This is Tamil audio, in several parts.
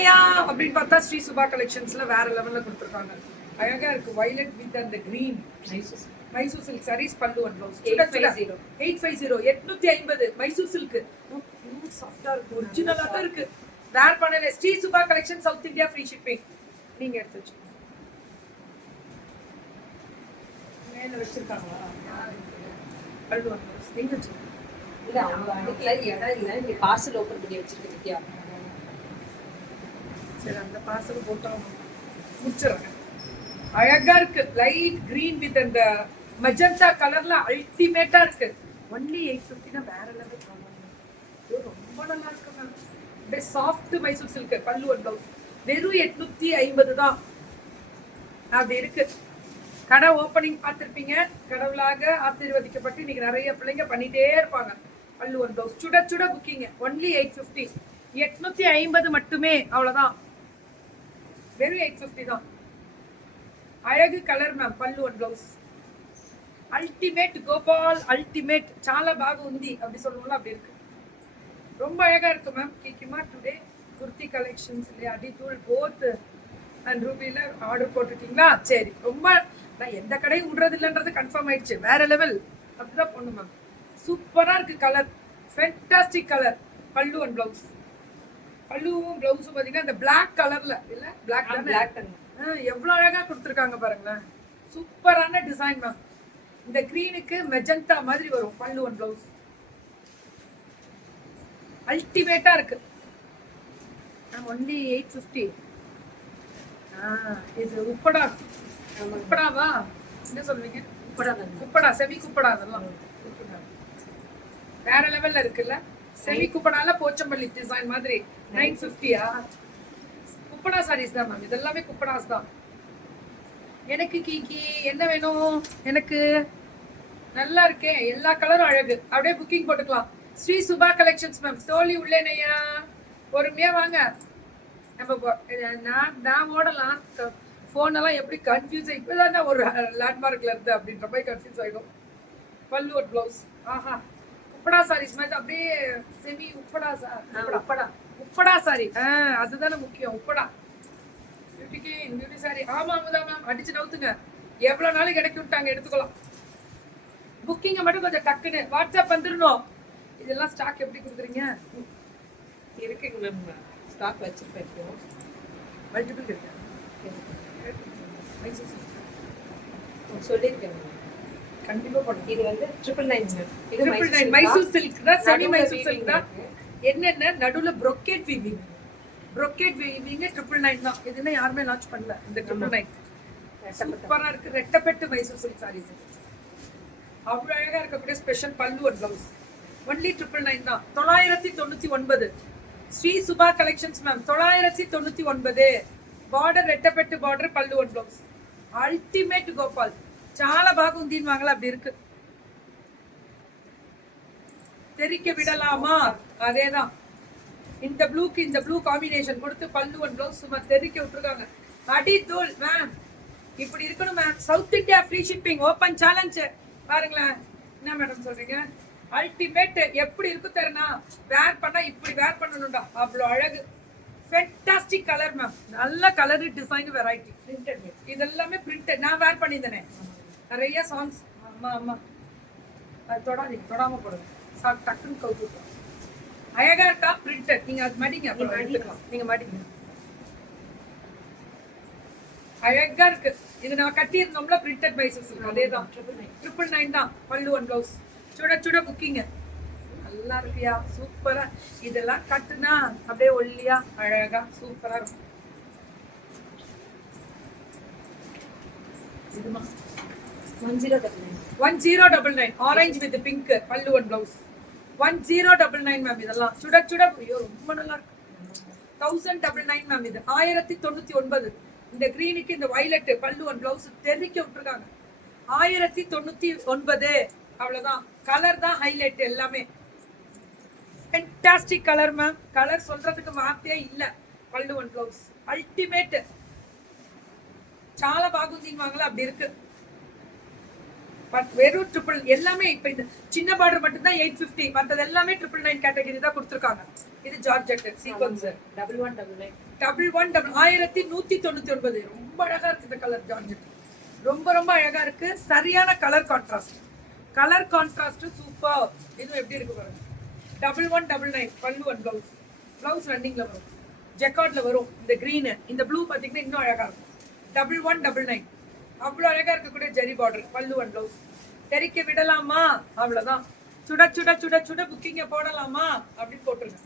இல்லையா அப்படின்னு பார்த்தா ஸ்ரீ சுபா கலெக்ஷன்ஸ்ல வேற லெவல்ல கொடுத்துருக்காங்க. அழகா இருக்கு வைலட் வித் அந்த கிரீன் மைசூர் சில்க் சாரீஸ் பல்லு அண்ட் ப்ளவுஸ் 850 850 மைசூர் சில்க் சாஃப்டா இருக்கு ஒரிஜினலா தான் இருக்கு. வேர் பண்ணல Sri Subha collection south India free shipping. நீங்க எடுத்து வச்சுக்கோங்க. மேல வச்சிருக்காங்களா பல்லு அண்ட் ப்ளவுஸ் எங்க வச்சிருக்கீங்க? இல்ல அவங்க அடுக்கல இடம் இல்ல நீங்க பார்சல் ஓபன் பண்ணி வச்சிருக்க வித்யா. சரி அந்த பார்சல் போட்டா முடிச்சிடுறேன். அழகா இருக்கு லைட் கிரீன் வித் அந்த மெஜந்தா கலர்ல அல்டிமேட்டா இருக்கு. ஒன்லி 850 வேற லெவல். ரொம்ப நல்லா இருக்கு மேம். அப்படியே சாஃப்ட் மைசூர் சில்க் பல்லு அண்ட் ப்ளவுஸ் வெறும் 850 தான். அப்படி இருக்கு. கடை ஓப்பனிங் பார்த்துருப்பீங்க. கடவுளாக ஆசீர்வதிக்கப்பட்டு இன்னைக்கு நிறைய பிள்ளைங்க பண்ணிட்டே இருப்பாங்க. பல்லு அண்ட் ப்ளவுஸ் சுட சுட புக்கிங்க. ஒன்லி 850 850 மட்டுமே. அவ்வளவுதான். வெறும் 850 தான். అழகு కలర్ మ్యామ్ పళ్ళు and blouse ultimate Gopal ultimate చాలా బాగా ఉంది அப்படி சொல்லுவோம்ல அப்படி இருக்கு. ரொம்ப அழகா இருக்கு மேம். கிக்கிமா டுடே குர்த்தி கலெக்ஷன்ஸ் இல்லையா அடித்தூள் போத் அண்ட் ரூபியில ஆர்டர் போட்டுட்டீங்களா? சரி ரொம்ப நான் எந்த கடையும் விடுறது இல்லைன்றது கன்ஃபார்ம் ஆயிடுச்சு. வேற லெவல் அப்படிதான் பொண்ணு மேம். சூப்பரா இருக்கு கலர். Fantastic colour. பல்லு அண்ட் பிளவுஸ் பல்லுவும் பிளவுஸும் பார்த்தீங்கன்னா இந்த பிளாக் கலர்ல இல்ல பிளாக் எவ்வளவு அழகா கொடுத்துருக்காங்க பாருங்களேன். சூப்பரான டிசைன் மேம். இந்த கிரீனுக்கு மெஜந்தா மாதிரி வரும் பல்லு அண்ட் பிளவுஸ். அல்டிமேட்டா இருக்கு. ஒன்லி 850. இது உப்படா உப்படாவா என்ன சொல்றீங்க? உப்படா செமி குப்படா அதெல்லாம் வேற லெவல்ல இருக்குல்ல. செமி குப்படால போச்சம்பள்ளி டிசைன் மாதிரி 950. குப்படா சாரீஸ் தான் மேம். இதெல்லாமே குப்படாஸ் தான். எனக்கு கீக்கி என்ன வேணும்? எனக்கு நல்லா இருக்கே எல்லா கலரும் அழகு. அப்படியே புக்கிங் போட்டுக்கலாம். Sri Subha collections ma'am. தோழி உள்ளேனையா பொறுமையா வாங்க. நம்ம நான் ஓடலாம். ஃபோன் எல்லாம் எப்படி கன்ஃபியூஸ் இப்பதான் ஒரு லேண்ட்மார்க்ல இருந்து அப்படின்ற மாதிரி கன்ஃபியூஸ் ஆயிடும். பல்லு ஒரு பிளவுஸ். ஆஹா உப்படா சாரீஸ் மாதிரி அப்படியே செமி உப்படா உப்படா உப்படா சாரி. அதுதானே முக்கியம். Uppada beauty sorry. ஆமா ஆமாதான் மேம். அடிச்சு நவுத்துங்க. எவ்வளவு நாளைக்கு கிடைக்க விட்டாங்க எடுத்துக்கலாம். புக்கிங்க மட்டும் கொஞ்சம் டக்குன்னு வாட்ஸ்அப் வந்துடணும். இதெல்லாம் ஸ்டாக் எப்படி கொடுக்குறீங்க? இருக்குங்க மேம். ஸ்டாக் வச்சிருக்கேன். மல்டிபிள் இருக்கு. சொல்லியிருக்கேன் கண்டிப்பா போடுங்க. இது வந்து 999 மேம். இது 999 மைசூர் சில்க் தான். செமி மைசூர் சில்க் தான். என்னென்ன நடுவுல brocade weaving 999 தான். இதுன்னு யாருமே லான்ச் பண்ணல இந்த 999. சூப்பரா இருக்கு. ரெட்டப்பெட்டு மைசூர் சில்க் சாரீஸ். அவ்வளவு அழகா இருக்கக்கூடிய ஸ்பெஷல் பல்லு அண்ட் பிளவுஸ். ஒன்லி 999 தான். 999 Shri Subha collections ma'am. 999 border రెట్టపెట్టు బార్డర్ పల్లు అండ్ బ్లౌజ్ అల్టిమేట్ గోపాల్. చాలా బాగుంది వాங்கல அப்படி இருக்கு. தெரிக்க விடலாமா? அதேதான். இந்த ப்ளூக்கு இந்த ப்ளூ காம்பினேஷன் கொடுத்து பல்லு அண்ட் பிளவுஸ் சும்மா தெரிக்க விட்டுருக்காங்க. அடி தூள் மேம். இப்படி இருக்கணும் ma'am. South India free shipping open challenge பாருங்களேன். என்ன மேடம் சொல்றீங்க? அல்டிமேட். எப்படி இருக்கு தெரியுமா? வேர் பண்ணா இப்படி வேர் பண்ணணும்டா. அவ்வளோ அழகு. Fantastic colour ma'am. நல்ல கலர் டிசைன் வெரைட்டி. பிரிண்டட் இதெல்லாமே பிரிண்டட். நான் வேர் பண்ணியிருந்தேனே நிறைய சாங்ஸ். ஆமா ஆமா அது தொடாதீங்க. தொடாம போடுங்க. டக்குன்னு கவுத்து அழகா இருக்கா பிரிண்டட். நீங்க அது மடிங்க. அப்புறம் எடுத்துக்கலாம். நீங்க மடிங்க. அழகா இருக்கு. இது நான் கட்டியிருந்தோம்ல பிரிண்டட் பைசஸ். அதேதான் 999 தான். பல்லு அண்ட் பிளவுஸ் சுட சுட புக்கிங்க. நல்லா இருக்கியா? சூப்பரா. இதெல்லாம் கட்டுனா அப்படியே ஒல்லியா அழகா சூப்பரா இருக்கும். இதுமா 1099 ஆரஞ்சு வித் பிங்க் பல்லு அண்ட் பிளவுஸ் 1099 மேம். இதெல்லாம் சுட சுட ரொம்ப நல்லா இருக்கு. 1099 மேம். இது 1099. இந்த கிரீனுக்கு இந்த வயலட் பல்லு அண்ட் பிளவுஸ் தெரிக்க விட்டுருக்காங்க. 1099. அவ்வளவுதான். கலர் தான் ஹைலைட் எல்லாமே. Fantastic colour ma'am. கலர் சொல்றதுக்கு வார்த்தையே இல்ல. పళ్ళు అండ్ బ్లౌజ్ అల్టిమేట్. చాలా బాగుంది వాங்கல அப்படி இருக்கு. வெறும் ட்ரிபிள் எல்லாமே இப்ப இந்த சின்ன பார்டர் மட்டும் தான் 850, மற்றது எல்லாமே 999 கேட்டகரி தான் கொடுத்துருக்காங்க. இது georgette sequence double one double nine 1199. ரொம்ப அழகா இருக்கு இந்த கலர் ஜார்ஜெட். ரொம்ப ரொம்ப அழகா இருக்கு. சரியான colour contrast. Colour contrast super. இது எப்படி இருக்கு பாருங்க. 1199 பல்லு அண்ட் பிளவுஸ். பிளவுஸ் ரன்னிங்ல வரும், ஜெக்கார்ட்ல வரும். இந்த கிரீன் இந்த ப்ளூ பாத்தீங்கன்னா இன்னும் அழகா இருக்கும். 1199 அவ்வளோ அழகா இருக்கக்கூடிய ஜெரி பார்டர் பல்லு அண்ட் பிளவுஸ். தெரிக்க விடலாமா? அவ்வளவுதான். சுட சுட சுட சுட புக்கிங்க போடலாமா அப்படின்னு போட்டுருங்க.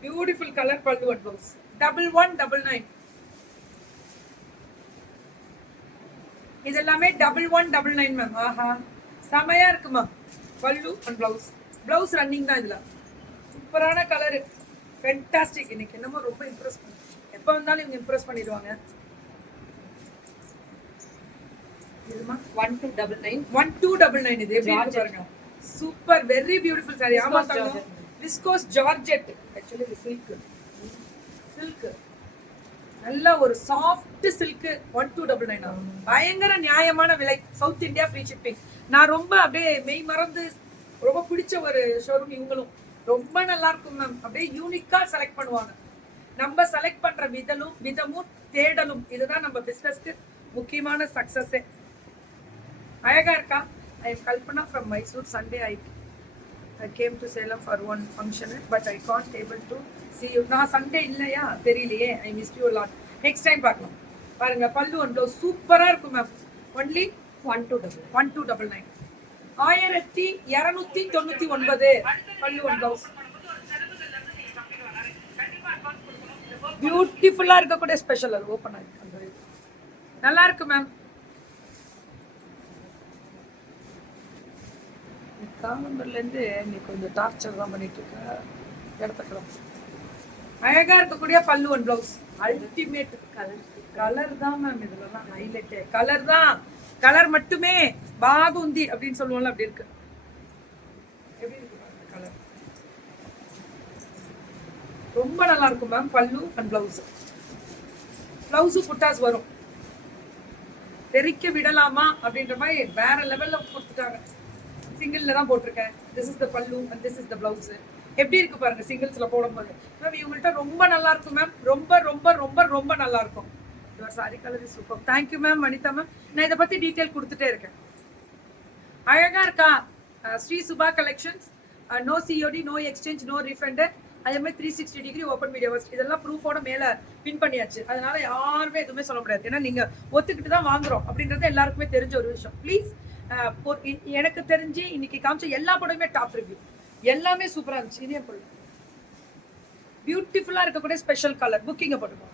பியூட்டிஃபுல் கலர் பல்லு அண்ட் பிளவுஸ். 1199. இது எல்லாமே 1199 மேம். ஆஹா செமையா இருக்குமா. பல்லு அண்ட் பிளவுஸ். பிளவுஸ் ரன்னிங் தான் இதுல. சூப்பரான கலர், ஃபென்டாஸ்டிக். இன்னைக்கு என்னமோ ரொம்ப இம்ப்ரெஸ் பண்ணு. எப்போ வந்தாலும் இவங்க இம்ப்ரெஸ் பண்ணிடுவாங்க. 1299. இது எப்படி இருக்கு பாருங்க. Super, very beautiful sorry. ஆமா தாங்க, விஸ்கோஸ் ஜார்ஜெட். ஆக்சுவலி இது சில்க் நல்ல ஒரு சாஃப்ட் சில்க். 1299. பயங்கர நியாயமான விலை. South India free shipping. நான் ரொம்ப அப்படியே மெய் மறந்து ரொம்ப பிடிச்ச ஒரு ஷோரூம் இவங்களும். ரொம்ப நல்லா இருக்கும் மேம். அப்படியே யூனிக்கா செலக்ட் பண்ணுவாங்க. நம்ம செலக்ட் பண்ற விதமும் தேடலும் இதுதான் நம்ம பிசினஸ்க்கு முக்கியமான சக்சஸே. அழகா இருக்கா? I am Kalpana from Mysore. Sunday I came to Salem for one function but I can't able to see you. நான் சண்டே இல்லையா தெரியலையே. I miss you lot. Next time பார்க்கலாம். பாருங்க பல்லு அண்ட் ப்ளவுஸ் சூப்பரா இருக்கும் மேம். ஒன்லி 1299. 1299 பல்லு அண்ட் ப்ளவுஸ். பியூட்டிஃபுல்லா இருக்கக்கூடிய ஸ்பெஷல். அது ஓப்பன் ஆயிருக்கு. நல்லா இருக்கு மேம். காலம்பர்ல இருந்து நீ கொஞ்சம் டார்ச்சர் தான் பண்ணிட்டு இருக்க. இடத்துக்கலாம் அழகா இருக்கக்கூடிய பல்லு அண்ட் பிளவுஸ். அல்டிமேட் கலர் தான் மேம். இதுலலாம் ஹைலைட் கலர் தான். கலர் மட்டுமே பாகுந்தி அப்படின்னு சொல்லுவோம்ல, அப்படி இருக்கு. எப்படி இருக்கு கலர்? ரொம்ப நல்லா இருக்கும் மேம். பல்லு அண்ட் பிளவுஸ். பிளவுஸு புட்டாஸ் வரும். தெரிக்க விடலாமா அப்படின்ற மாதிரி வேற லெவல்ல கொடுத்துட்டாங்க. சிங்கிள்ல தான் போட்டிருக்கேன். திஸ் இஸ் த பல்லு and this is the blouse. எப்படி இருக்கு பாருங்க சிங்கிள்ஸ்ல போடும்போது. மேம் இவங்கள்ட்ட ரொம்ப நல்லா இருக்கும் மேம். ரொம்ப ரொம்ப ரொம்ப ரொம்ப நல்லா இருக்கும். Your sari colour is super. Thank you ma'am Vanitha ma'am. நான் இதை பத்தி டீட்டெயில் கொடுத்துட்டே இருக்கேன். அழகா இருக்கா? Sri Subha collections. No COD, no exchange, no refund. அதே மாதிரி 360 டிகிரி ஓப்பன் மீடியா வர்ஸ். இதெல்லாம் ப்ரூஃபோட மேல பின் பண்ணியாச்சு. அதனால யாருமே எதுவுமே சொல்ல முடியாது. ஏன்னா நீங்க ஒத்துக்கிட்டு தான் வாங்குறோம் அப்படின்றது எல்லாருக்குமே தெரிஞ்ச ஒரு விஷயம். ப்ளீஸ் எனக்கு தெரிஞ்சு இன்னைக்கு காமிச்ச எல்லா படமே டாப் ரிவ்யூ. எல்லாமே சூப்பரா இருந்துச்சு. இதே பொருள் பியூட்டிஃபுல்லா இருக்கக்கூடிய ஸ்பெஷல் கலர். புக்கிங்க போட்டுக்கோங்க.